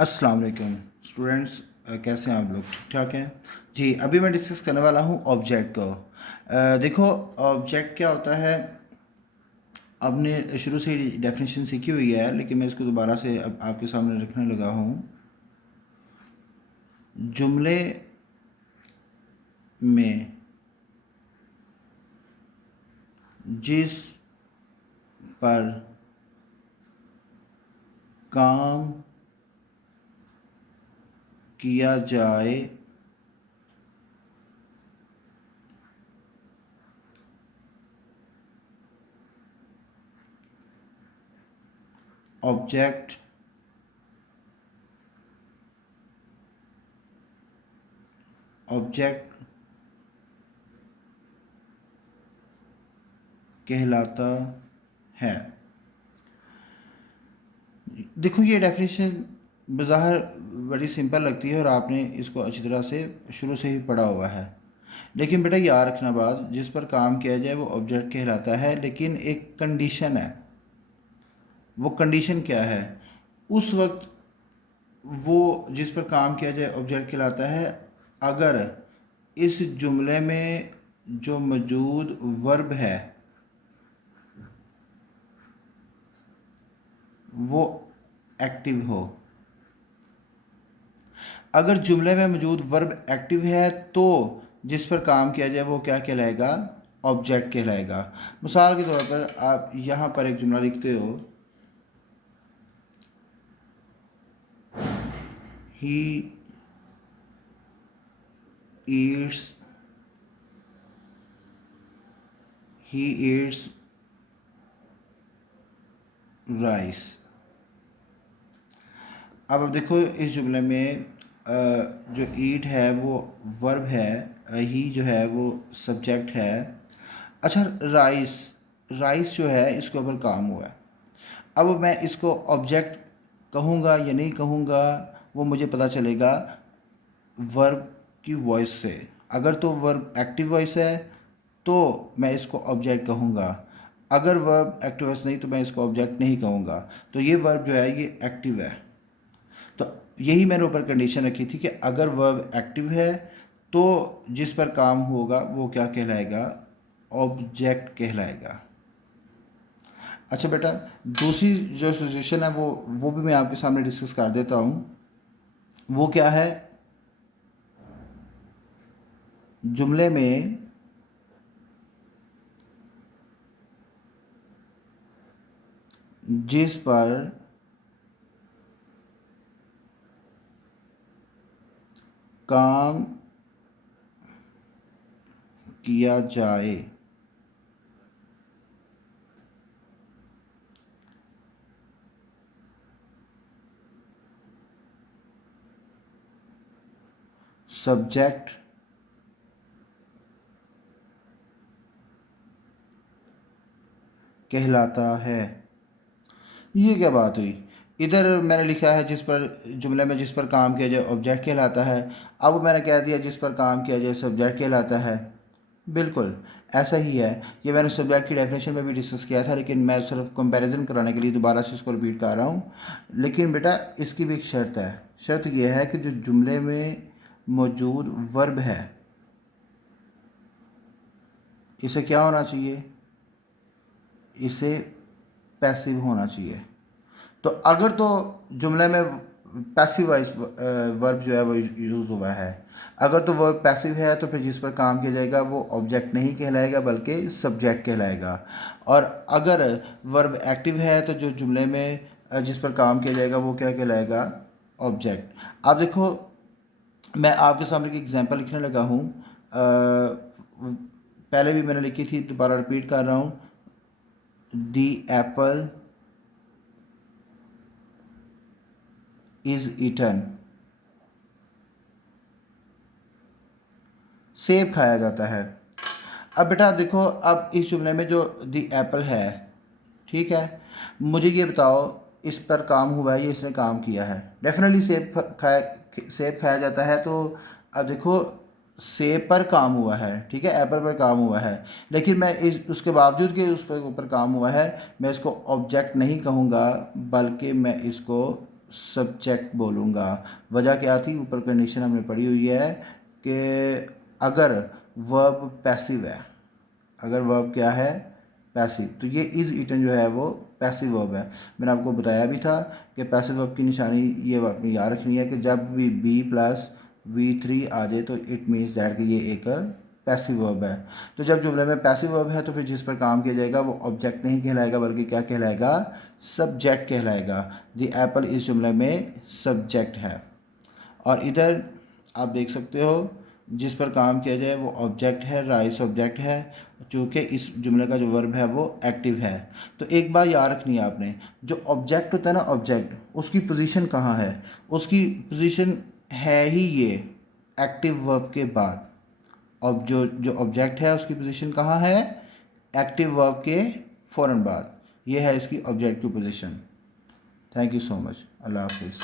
अस्सलाम वालेकुम स्टूडेंट्स, कैसे हैं आप लोग? ठीक ठाक हैं जी। अभी मैं डिस्कस करने वाला हूँ ऑब्जेक्ट को। देखो, ऑब्जेक्ट क्या होता है, आपने शुरू से ही डेफिनेशन सीखी हुई है, लेकिन मैं इसको दोबारा से अब आपके सामने रखने लगा हूँ। जुमले में जिस पर काम किया जाए ऑब्जेक्ट ऑब्जेक्ट कहलाता है। देखो, ये डेफिनेशन बज़ाहिर बड़ी सिंपल लगती है और आपने इसको अच्छी तरह से शुरू से ही पढ़ा हुआ है, लेकिन बेटा याद रखना बात, जिस पर काम किया जाए वो ऑब्जेक्ट कहलाता है, लेकिन एक कंडीशन है। वो कंडीशन क्या है? उस वक्त वो जिस पर काम किया जाए ऑब्जेक्ट कहलाता है अगर इस जुमले में जो मौजूद वर्ब है वो एक्टिव हो। अगर जुमले में मौजूद वर्ब एक्टिव है तो जिस पर काम किया जाए वो क्या कहलाएगा? ऑब्जेक्ट कहलाएगा। मिसाल के तौर पर आप यहाँ पर एक जुमला लिखते हो, he eats he eats rice. अब देखो, इस जुमले में जो ईट है वो वर्ब है, ही जो है वो सब्जेक्ट है। अच्छा, राइस, राइस जो है इसके ऊपर काम हुआ है। अब मैं इसको ऑब्जेक्ट कहूँगा या नहीं कहूँगा वो मुझे पता चलेगा वर्ब की वॉइस से। अगर तो वर्ब एक्टिव वॉइस है तो मैं इसको ऑब्जेक्ट कहूँगा, अगर वर्ब एक्टिव वॉइस नहीं तो मैं इसको ऑब्जेक्ट नहीं कहूँगा। तो ये वर्ब जो है ये एक्टिव है। तो यही मैंने ऊपर कंडीशन रखी थी कि अगर वर्ब एक्टिव है तो जिस पर काम होगा वो क्या कहलाएगा? ऑब्जेक्ट कहलाएगा। अच्छा बेटा, दूसरी जो सिचुएशन है वो भी मैं आपके सामने डिस्कस कर देता हूँ। वो क्या है? जुमले में जिस पर काम किया जाए सब्जेक्ट कहलाता है। ये क्या बात हुई? इधर मैंने लिखा है जिस पर जुमले में जिस पर काम किया जाए ऑब्जेक्ट कहलाता है, अब मैंने कह दिया जिस पर काम किया जाए सब्जेक्ट कहलाता है। बिल्कुल ऐसा ही है। ये मैंने सब्जेक्ट की डेफिनेशन में भी डिस्कस किया था, लेकिन मैं सिर्फ कंपैरिजन कराने के लिए दोबारा से इसको रिपीट कर रहा हूँ। लेकिन बेटा इसकी भी एक शर्त है। शर्त यह है कि जो जुमले में मौजूद वर्ब है इसे क्या होना चाहिए? इसे पैसिव होना चाहिए। तो अगर तो जुमले में पैसिव वॉइस वर्ब जो है वो यूज़ हुआ है, अगर तो वर्ब पैसिव है तो फिर जिस पर काम किया जाएगा वो ऑब्जेक्ट नहीं कहलाएगा बल्कि सब्जेक्ट कहलाएगा। और अगर वर्ब एक्टिव है तो जो जुमले में जिस पर काम किया जाएगा वो क्या कहलाएगा? ऑब्जेक्ट। आप देखो, मैं आपके सामने एक एग्जांपल लिखने लगा हूँ। पहले भी मैंने लिखी थी, दोबारा रिपीट कर रहा हूँ। दी एप्पल इज़ ईटन। सेब खाया जाता है। अब बेटा देखो, अब इस जुमले में जो दी एप्पल है, ठीक है, मुझे ये बताओ इस पर काम हुआ है, ये इसने काम किया है। डेफिनेटली सेब खाया जाता है। तो अब देखो, सेब पर काम हुआ है, ठीक है, एप्पल पर काम हुआ है, लेकिन मैं इस उसके बावजूद कि उस पर ऊपर काम हुआ है मैं इसको ऑब्जेक्ट नहीं कहूँगा बल्कि मैं इसको सब्जेक्ट बोलूँगा। वजह क्या थी, ऊपर कंडीशन हमने पढ़ी हुई है कि अगर वर्ब पैसिव है, अगर वर्ब क्या है, पैसिव, तो ये इज़ ईटन जो है वो पैसिव वर्ब है। मैंने आपको बताया भी था कि पैसिव वर्ब की निशानी ये आपने याद रखनी है कि जब भी बी प्लस V3 आ जाए तो इट मीन्स दैट कि ये एक पैसिव वर्ब है। तो जब जुमले में पैसिव वर्ब है तो फिर जिस पर काम किया जाएगा वो ऑब्जेक्ट नहीं कहलाएगा बल्कि क्या कहलाएगा, सब्जेक्ट कहलाएगा। द एप्पल इस जुमले में सब्जेक्ट है। और इधर आप देख सकते हो जिस पर काम किया जाए वो ऑब्जेक्ट है, राइस ऑब्जेक्ट है, चूँकि इस जुमले का जो वर्ब है वो एक्टिव है। तो एक बात याद रखनी है आपने, जो ऑब्जेक्ट होता है ना, ऑब्जेक्ट, उसकी पोजीशन कहाँ है, उसकी पोजीशन है ही ये एक्टिव वर्ब के बाद। अब जो ऑब्जेक्ट है उसकी पोजीशन कहाँ है, एक्टिव वर्ब के फ़ौरन बाद। ये है इसकी ऑब्जेक्ट की position. Thank you so much. Allah हाफिज़।